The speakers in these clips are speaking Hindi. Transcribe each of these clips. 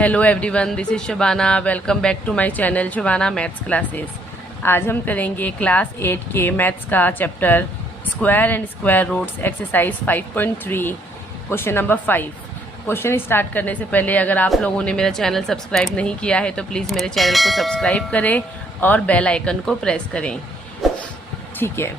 Hello everyone, this is Shabana. Welcome back to my channel Shabana maths classes. आज हम करेंगे क्लास 8 के मैथ्स का chapter square and square roots exercise 5.3 question number 5। Question start करने से पहले अगर आप लोगों ने मेरा चैनल सब्सक्राइब नहीं किया है तो प्लीज़ मेरे चैनल को सब्सक्राइब करें और बेल आइकन को प्रेस करें। ठीक है।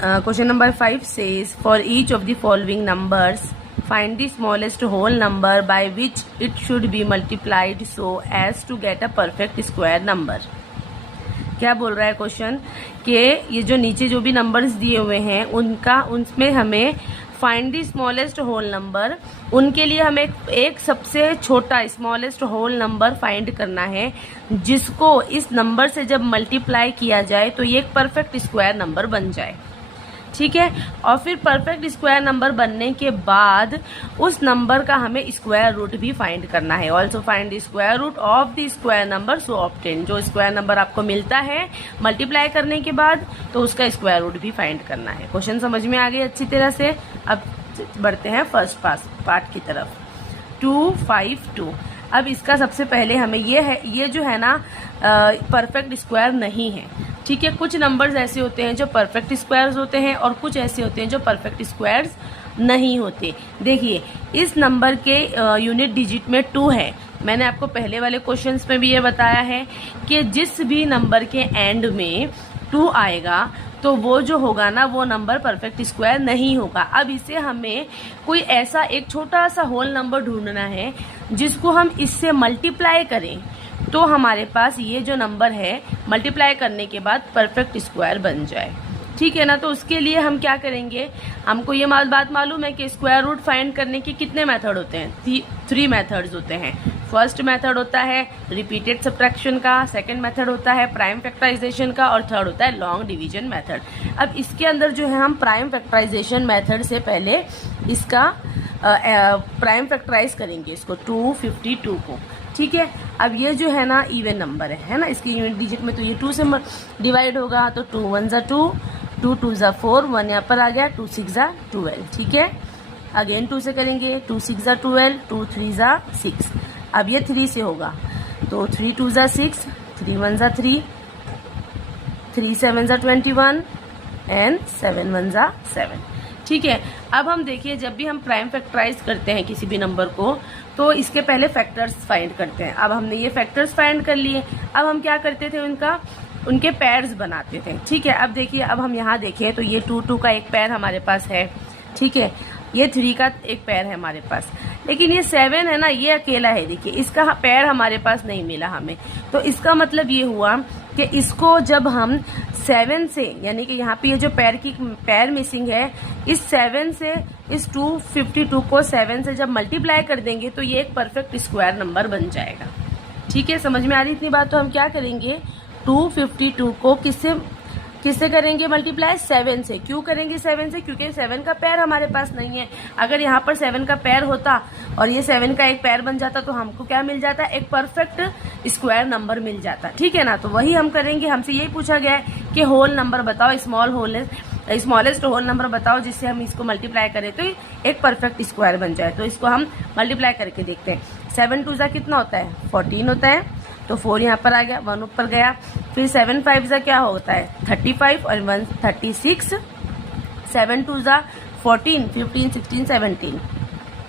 Question number 5 says for each of the following numbers find the smallest whole number by which it should be multiplied so as to get a perfect square number। क्या बोल रहा है क्वेश्चन कि ये जो नीचे जो भी नंबर्स दिए हुए हैं उनमें हमें find the smallest whole number, उनके लिए हमें एक सबसे छोटा स्मॉलेस्ट होल नंबर फाइंड करना है जिसको इस नंबर से जब मल्टीप्लाई किया जाए तो ये एक परफेक्ट स्क्वायर नंबर बन जाए। ठीक है। और फिर परफेक्ट स्क्वायर नंबर बनने के बाद उस नंबर का हमें स्क्वायर रूट भी फाइंड करना है। Also find the square root of the square number so obtain. जो स्क्वायर नंबर आपको मिलता है मल्टीप्लाई करने के बाद तो उसका स्क्वायर रूट भी फाइंड करना है। क्वेश्चन समझ में आ गई अच्छी तरह से। अब बढ़ते हैं फर्स्ट पार्ट की तरफ। 252। अब इसका सबसे पहले हमें ये जो है ना परफेक्ट स्क्वायर नहीं है। ठीक है। कुछ नंबर्स ऐसे होते हैं जो परफेक्ट स्क्वायर्स होते हैं और कुछ ऐसे होते हैं जो परफेक्ट स्क्वायर्स नहीं होते। देखिए इस नंबर के यूनिट डिजिट में 2 है। मैंने आपको पहले वाले क्वेश्चंस में भी ये बताया है कि जिस भी नंबर के एंड में 2 आएगा तो वो जो होगा ना वो नंबर परफेक्ट स्क्वायर नहीं होगा। अब इसे हमें कोई ऐसा एक छोटा सा होल नंबर ढूंढना है जिसको हम इससे मल्टीप्लाई करें तो हमारे पास ये जो नंबर है मल्टीप्लाई करने के बाद परफेक्ट स्क्वायर बन जाए। ठीक है ना। तो उसके लिए हम क्या करेंगे, हमको ये बात मालूम है कि स्क्वायर रूट फाइंड करने के कितने मेथड होते हैं। 3 मेथड्स होते हैं। फर्स्ट मेथड होता है रिपीटेड सब्ट्रैक्शन का, सेकंड मेथड होता है प्राइम फैक्टराइजेशन का और थर्ड होता है लॉन्ग डिवीजन मेथड। अब इसके अंदर जो है हम प्राइम फैक्टराइजेशन मेथड से पहले इसका प्राइम फैक्टराइज करेंगे इसको 252 को। ठीक है। अब ये जो है ना इवन नंबर है ना, इसकी यूनिट डिजिट में तो ये 2 से डिवाइड होगा तो 2 1 ज़ा 2, 2 2 ज़ा 4, 1 यहाँ पर आ गया, 2 6 ज़ा 12। ठीक है। अगेन 2 से करेंगे, 2 6 ज़ा 12, 2 3 ज़ा 6। अब ये 3 से होगा तो 3 2 ज़ा 6, 3 1 ज़ा 3, 3 7 ज़ा 21 एंड 7 1 ज़ा 7। ठीक है। अब हम देखिए जब भी हम प्राइम फैक्टराइज करते हैं किसी भी नंबर को तो इसके पहले फैक्टर्स फाइंड करते हैं। अब हमने ये फैक्टर्स फाइंड कर लिए। अब हम क्या करते थे उनके पेयर्स बनाते थे। ठीक है। अब देखिए अब हम यहाँ देखें तो ये 2 2 का एक पेयर हमारे पास है। ठीक है। ये 3 का एक पेयर है हमारे पास, लेकिन ये 7 है ना ये अकेला है। देखिए इसका पेयर हमारे पास नहीं मिला हमें। तो इसका मतलब ये हुआ कि इसको जब हम 7 से, यानी कि यहाँ पे ये जो पैर मिसिंग है, इस 7 से इस 252 को 7 से जब मल्टीप्लाई कर देंगे तो ये एक परफेक्ट स्क्वायर नंबर बन जाएगा। ठीक है। समझ में आ रही इतनी बात। तो हम क्या करेंगे 252 को किससे करेंगे मल्टीप्लाई, 7 से। क्यों करेंगे 7 से, क्योंकि 7 का पैर हमारे पास नहीं है। अगर यहाँ पर 7 का पैर होता और ये 7 का एक पैर बन जाता तो हमको क्या मिल जाता, एक परफेक्ट स्क्वायर नंबर मिल जाता। ठीक है ना। तो वही हम करेंगे। हमसे यही पूछा गया है कि होल नंबर बताओ, स्मॉलेस्ट होल नंबर बताओ जिससे हम इसको मल्टीप्लाई करें तो एक परफेक्ट स्क्वायर बन जाए। तो इसको हम मल्टीप्लाई करके देखते हैं। 7 2 ज़ा कितना होता है, 14 होता है। तो 4 यहाँ पर आ गया, 1 ऊपर गया। फिर 7 5 ज़ा क्या होता है 35 और 1 36। 7 2 ज़ा 14, 15 16 17,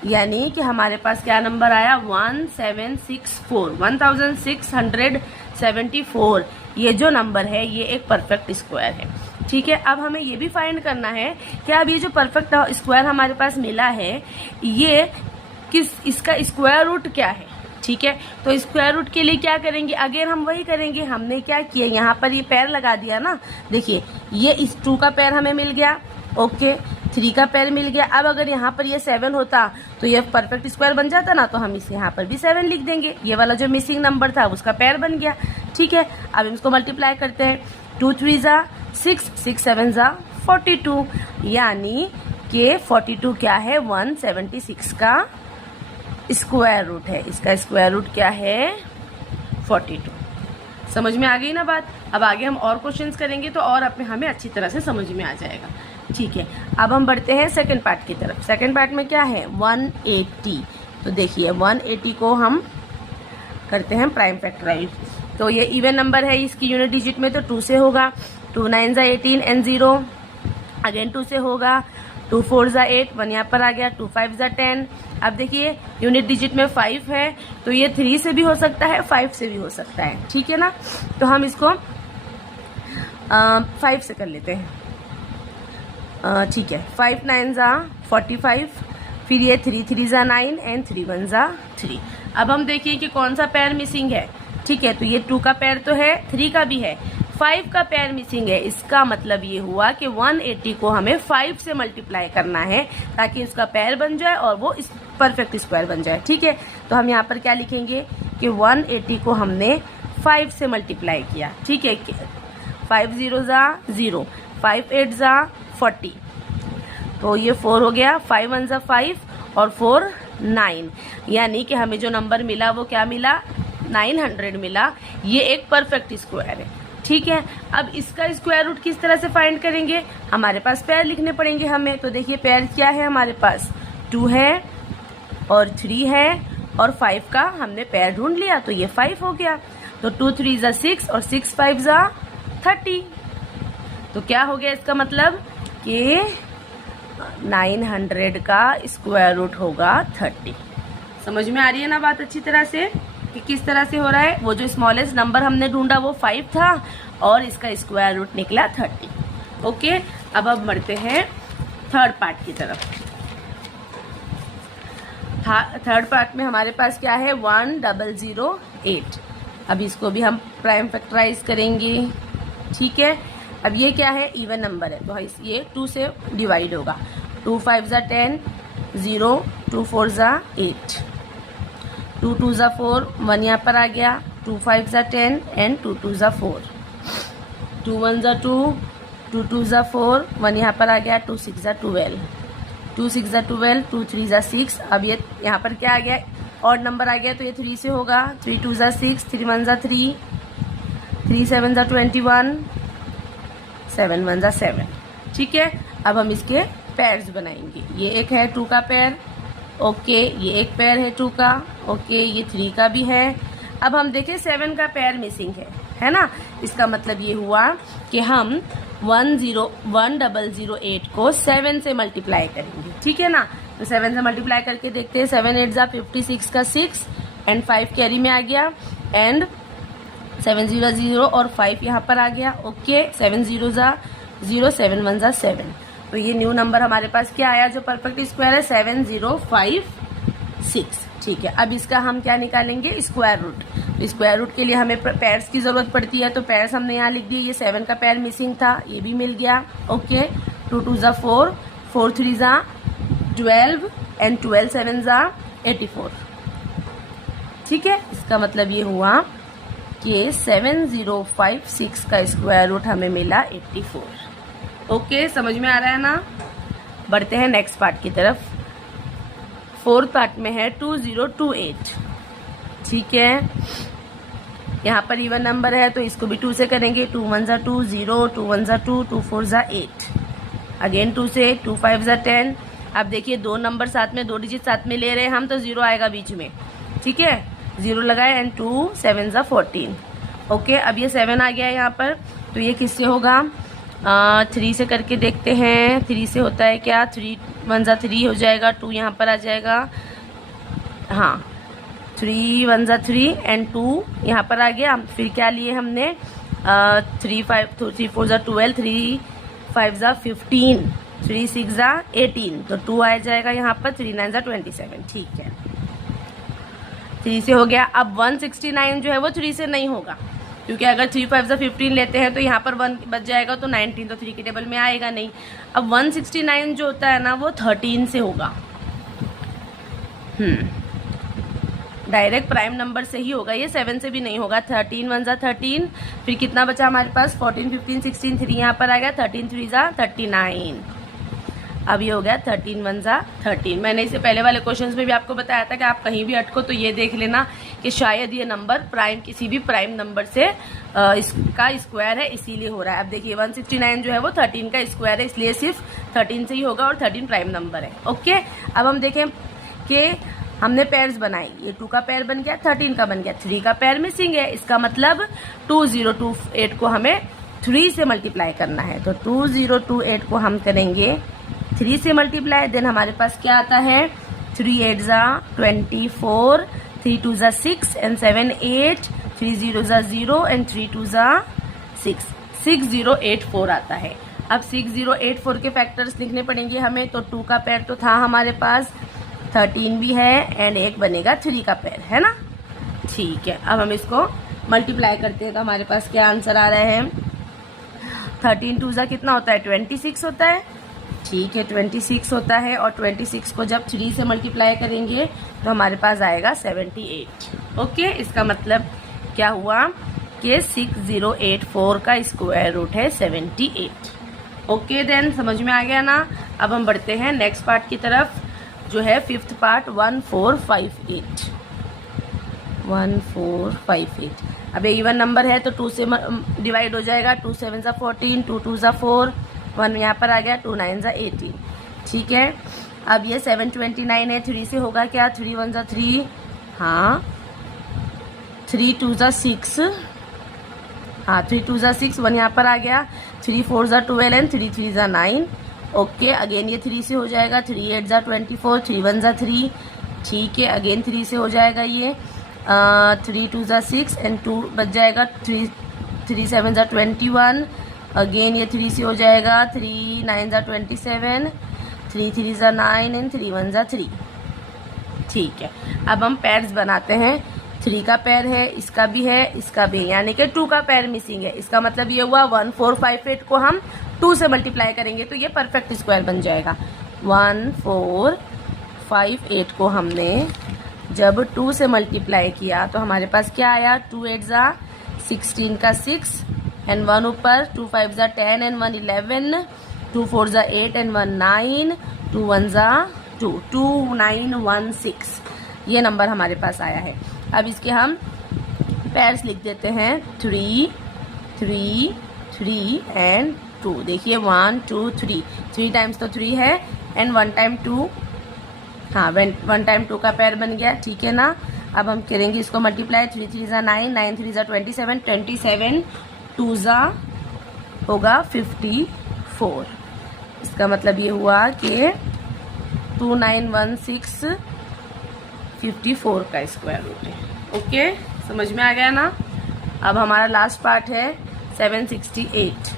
यानी कि हमारे पास क्या नंबर आया 1764, 1674। ये जो नंबर है ये एक परफेक्ट स्क्वायर है। ठीक है। अब हमें ये भी फाइंड करना है कि अब ये जो परफेक्ट स्क्वायर हमारे पास मिला है ये इसका स्क्वायर रूट क्या है। ठीक है। तो स्क्वायर रूट के लिए क्या करेंगे, अगेन हम वही करेंगे। हमने क्या किया यहाँ पर ये पैर लगा दिया ना। देखिए ये इस 2 का पैर हमें मिल गया, ओके, 3 का पैर मिल गया। अब अगर यहाँ पर ये 7 होता तो ये परफेक्ट स्क्वायर बन जाता ना, तो हम इसे यहाँ पर भी 7 लिख देंगे। ये वाला जो मिसिंग नंबर था उसका पैर बन गया। ठीक है। अब इसको मल्टीप्लाई करते हैं। 2 3 ज़ा 6, 6 7 ज़ा 42, यानी कि 42 क्या है 176 का स्क्वायर रूट है। इसका स्क्वायर रूट क्या है 42। समझ में आ गई ना बात। अब आगे हम और क्वेश्चंस करेंगे तो और हमें अच्छी तरह से समझ में आ जाएगा। ठीक है। अब हम बढ़ते हैं सेकंड पार्ट की तरफ। सेकंड पार्ट में क्या है 180। तो देखिए 180 को हम करते हैं प्राइम फैक्टराइज। तो ये इवन नंबर है, इसकी यूनिट डिजिट में तो 2 से होगा। 2 9 ज़ा 18 एंड 0 अगेन 2 से होगा। 2 4 ज़ा 8, 1 यहाँ पर आ गया। 2 5 ज़ा 10। अब देखिए यूनिट डिजिट में 5 है, तो ये 3 से भी हो सकता है, 5 से भी हो सकता है, ठीक है ना। तो हम इसको 5 से कर लेते हैं, ठीक है। 5 9 ज़ा 45, फिर ये 3 3 ज़ा 9 एंड 3 1 ज़ा 3। अब हम देखिए कि कौन सा पैर मिसिंग है, ठीक है। तो ये 2 का पैर तो है, 3 का भी है, 5 का पैर मिसिंग है। इसका मतलब ये हुआ कि 180 को हमें 5 से मल्टीप्लाई करना है ताकि उसका पैर बन जाए और वो इस परफेक्ट स्क्वायर बन जाए, ठीक है। तो हम यहाँ पर क्या लिखेंगे कि 180 को हमने 5 से मल्टीप्लाई किया, ठीक है। 5 0 ज़ा 0, 5 8 ज़ा 40, तो ये 4 हो गया। 5 1 ज़ा 5 और 4 9, यानी कि हमें जो नंबर मिला वो क्या मिला, 900 मिला। ये एक परफेक्ट स्क्वायर है, ठीक है। अब इसका स्क्वायर रूट किस तरह से फाइंड करेंगे, हमारे पास पैर लिखने पड़ेंगे हमें। तो देखिए पैर क्या है हमारे पास, 2 है और 3 है और 5 का हमने पैर ढूंढ लिया, तो ये 5 हो गया। तो 2 3 ज़ा 6 और 6 5 ज़ा 30। तो क्या हो गया इसका मतलब कि 900 का स्क्वायर रूट होगा 30। समझ में आ रही है ना बात अच्छी तरह से कि किस तरह से हो रहा है। वो जो स्मॉलेस्ट नंबर हमने ढूंढा वो 5 था और इसका स्क्वायर रूट निकला 30। ओके, अब बढ़ते हैं थर्ड पार्ट की तरफ। थर्ड पार्ट में हमारे पास क्या है, 1008। अब इसको भी हम प्राइम फैक्टराइज करेंगे, ठीक है। अब ये क्या है, इवन नंबर है, तो ये 2 से डिवाइड होगा। 2 5 ज़ा 10, 0, 2 4 ज़ा 8, 2 2 ज़ा 4, 1 यहाँ पर आ गया। 2 5 ज़ा 10 एंड 2 2 ज़ा 4, 2 1 ज़ा 2, 2 2 ज़ा 4, 1 यहाँ पर आ गया। 2 6 ज़ा 12, 2 6 ज़ा 12, 2 3 ज़ा 6। अब ये यहाँ पर क्या आ गया, और नंबर आ गया, तो ये 3 से होगा। 3 2 ज़ा 6, 3 1 ज़ा 3, 3 7 ज़ा 21, 7 1 ज़ा 7, ठीक है। अब हम इसके पैर्स बनाएंगे। ये एक है 2 का पैर, ओके। ये एक पैर है 2 का, ओके। ये 3 का भी है। अब हम देखें 7 का पैर मिसिंग है ना। इसका मतलब ये हुआ कि हम 1008 को 7 से मल्टीप्लाई करेंगे, ठीक है ना। तो 7 से मल्टीप्लाई करके देखते हैं। 7 8 ज़ा 56 का 6 एंड 5 कैरी में आ गया एंड 7 0 0 और 5 यहाँ पर आ गया, ओके। 7 0 ज़ा 0, 7 1 ज़ा 7। तो ये न्यू नंबर हमारे पास क्या आया जो परफेक्ट स्क्वायर है, 7056, ठीक है। अब इसका हम क्या निकालेंगे, स्क्वायर रूट। तो स्क्वायर रूट के लिए हमें पैर्स की जरूरत पड़ती है, तो पैर्स हमने यहाँ लिख दिए। ये 7 का पैर मिसिंग था, ये भी मिल गया, ओके। 2 2 ज़ा 4, 4 3 ज़ा 12 एंड 12 7 ज़ा 84, ठीक है। इसका मतलब ये हुआ कि 7056 का स्क्वायर रूट हमें मिला 84। ओके, समझ में आ रहा है ना। बढ़ते हैं नेक्स्ट पार्ट की तरफ। फोर्थ पार्ट में है 2028, ठीक है। यहाँ पर इवन नंबर है तो इसको भी 2 से करेंगे। 2 1 ज़ा 2, 0, 2 1 ज़ा 2, 2 4 ज़ा 8, अगेन 2 से। 2 5 ज़ा 10। अब देखिए 2 नंबर साथ में, 2 डिजिट साथ में ले रहे हैं हम, तो 0 आएगा बीच में, ठीक है। 0 लगाए एंड 2 7 ज़ा 14, ओके। अब ये 7 आ गया है यहाँ पर, तो ये किससे होगा, 3 से करके देखते हैं। 3 से होता है क्या, 3 1 ज़ा 3 हो जाएगा, 2 यहाँ पर आ जाएगा, हाँ। 3 1 ज़ा 3 एंड 2 यहाँ पर आ गया। फिर क्या लिए हमने, 3 4 ज़ा 12, 3 5 ज़ा 15, 3 6 ज़ा 18, तो 2 आ जाएगा यहाँ पर। 3 9 ज़ा 27, ठीक है। 3 से हो गया। अब 169 जो है वो 3 से नहीं होगा, क्योंकि अगर 3 5 ज़ा 15 लेते हैं तो यहाँ पर 1 बच जाएगा, तो 19 तो 3 के टेबल में आएगा नहीं। अब 169 जो होता है ना वो 13 से होगा, डायरेक्ट प्राइम नंबर से ही होगा, ये 7 से भी नहीं होगा। 13 1 ज़ा 13, फिर कितना बचा हमारे पास, 14 15 16, 3 यहाँ पर आ गया। 13 3 ज़ा 39, अब ये हो गया 13 1 ज़ा 13। मैंने इससे पहले वाले क्वेश्चंस में भी आपको बताया था कि आप कहीं भी अटको तो ये देख लेना कि शायद ये नंबर प्राइम, किसी भी प्राइम नंबर से इसका स्क्वायर है, इसीलिए हो रहा है। अब देखिए 169 जो है वो 13 का स्क्वायर है, इसलिए सिर्फ 13 से ही होगा और 13 प्राइम नंबर है, ओके। अब हम देखें कि हमने पेयर्स बनाए, ये 2 का पेयर बन गया, 13 का बन गया, 3 का पेयर मिसिंग है। इसका मतलब 2028 को हमें 3 से मल्टीप्लाई करना है। तो 2028 को हम करेंगे 3 से मल्टीप्लाई। देन हमारे पास क्या आता है, 3 8 जा 24, 3 2 जा 6 एंड 7 8, 3 0 जा 0 एंड 3 2 जा 6, 6084 आता है। अब 6084 के फैक्टर्स लिखने पड़ेंगे हमें। तो 2 का पेयर तो था हमारे पास, 13 भी है एंड एक बनेगा 3 का पेयर, है ना। ठीक है, अब हम इसको मल्टीप्लाई करते हैं तो हमारे पास क्या आंसर आ रहा है, 13 2 जा कितना होता है, 26 होता है। ठीक है, 26 होता है और 26 को जब 3 से मल्टीप्लाई करेंगे तो हमारे पास आएगा 78। ओके, इसका मतलब क्या हुआ कि 6084 का स्क्वायर रूट है 78। ओके देन, समझ में आ गया ना। अब हम बढ़ते हैं नेक्स्ट पार्ट की तरफ, जो है 5th पार्ट 1458। 1458। अब ये इवन नंबर है तो 2 से डिवाइड हो जाएगा, 2 7 जा 14, 2 2 जा 4, 1 यहाँ पर आ गया, 2 9 जा 18। ठीक है, अब ये 729 है, 3 से होगा क्या, 3 1 जा 3, हाँ 3 2 जा 6, हाँ 3 2 जा 6, 1 यहाँ पर आ गया, 3 4 जा 12 एंड 3 3 जा 9। ओके, अगेन ये 3 से हो जाएगा, 3 8 जा 24, 3 1 जा 3। ठीक है, अगेन 3 से हो जाएगा ये, 3 2 जा 6 एंड 2 बच जाएगा, 3 7 जा 21। अगेन ये 3 से हो जाएगा, 3 9 जा 27, 3 3 जा 9 एंड 3 1 जा 3। ठीक है, अब हम पेयर्स बनाते हैं। 3 का पेयर है, इसका भी है, इसका भी, यानी कि 2 का पेयर मिसिंग है। इसका मतलब ये हुआ 1458 को हम 2 से मल्टीप्लाई करेंगे तो ये परफेक्ट स्क्वायर बन जाएगा। 1458 को हमने जब 2 से मल्टीप्लाई किया तो हमारे पास क्या आया, 2 8 जा 16 का 6 एंड 1 ऊपर, 2 5 जा 10 एंड 1 11, 2 4 जा 8 एंड 1 9, 2 1 जा 2, 2916 ये नंबर हमारे पास आया है। अब इसके हम पेयर्स लिख देते हैं, 3 3 3 एंड 2। देखिए 1 2 3, 3 टाइम्स तो 3 है एंड 1 टाइम 2, हाँ 1 टाइम 2 का पेयर बन गया। ठीक है ना, अब हम करेंगे इसको मल्टीप्लाई, 3 3 जा 9, 9 3 जा 27, 27 2 जा होगा 54। इसका मतलब ये हुआ कि 2916 54 का स्क्वायर रूट है। ओके, समझ में आ गया ना। अब हमारा लास्ट पार्ट है 768।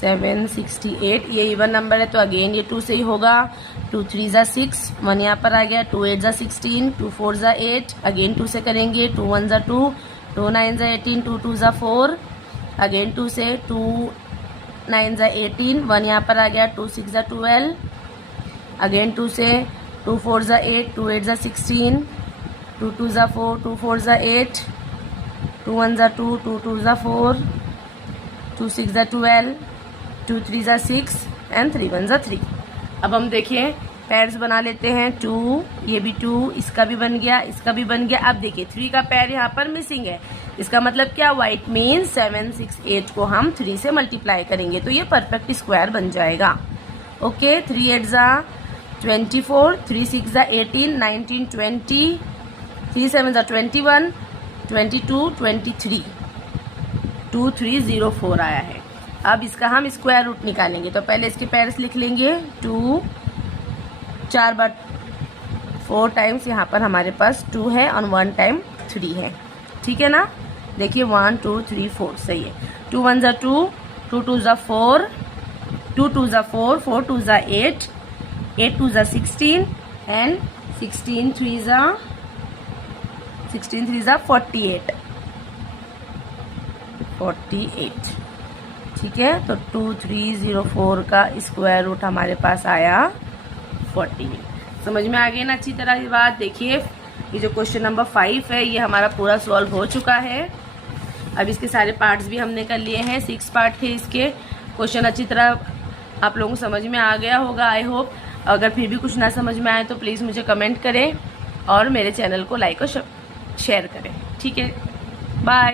768 ये इवन नंबर है तो अगेन ये 2 से ही होगा, 2 3 जा 6, 1 यहाँ पर आ गया, 2 8 जा 16, 2 4 जा 8, अगेन 2 से करेंगे, 2 1 जा 2, 2 9 जा 18, 2 2 जा 4, अगेन 2 से, 2 9 जा 18, 1 यहाँ पर आ गया, 2 6 जा 12, अगेन 2 से, 2 4 जा 8, 2 8 जा 16, 2 2 जा 4, 2 4 जा 8, 2 1 जा 2, 2 2 जा 4, 2 6 जा 12, 2 3 जा 6 एंड 3 1 जा 3। अब हम देखिए पेयर्स बना लेते हैं, 2 ये भी 2, इसका भी बन गया, इसका भी बन गया। अब देखिए 3 का पेयर यहाँ पर मिसिंग है, इसका मतलब क्या हुआ, इट मीन्स 768 को हम 3 से मल्टीप्लाई करेंगे तो ये परफेक्ट स्क्वायर बन जाएगा। ओके, 3 8 जा 24, 3 6 जा 18, 19 20, 3 7 जा 21, 22 23, 2304 आया है। अब इसका हम स्क्वायर रूट निकालेंगे तो पहले इसके पेयर्स लिख लेंगे, 2 4 बार 4 टाइम्स यहाँ पर हमारे पास 2 है और 1 टाइम 3 है। ठीक है ना, देखिए 1 2 3 4 सही है। 2 1 जा 2, 2 2 जा 4, 2 2 जा 4, 4 2 जा 8, 8 2 जा 16 एंड 16 3 जा 48। ठीक है, तो 2304 का स्क्वायर रूट हमारे पास आया 48। समझ में आ गई ना अच्छी तरह ये बात। देखिए ये जो क्वेश्चन नंबर 5 है ये हमारा पूरा सॉल्व हो चुका है। अब इसके सारे पार्ट्स भी हमने कर लिए हैं, 6 पार्ट थे इसके। क्वेश्चन अच्छी तरह आप लोगों को समझ में आ गया होगा आई होप। अगर फिर भी कुछ ना समझ में आए तो प्लीज़ मुझे कमेंट करें और मेरे चैनल को लाइक और शेयर करें। ठीक है, बाय।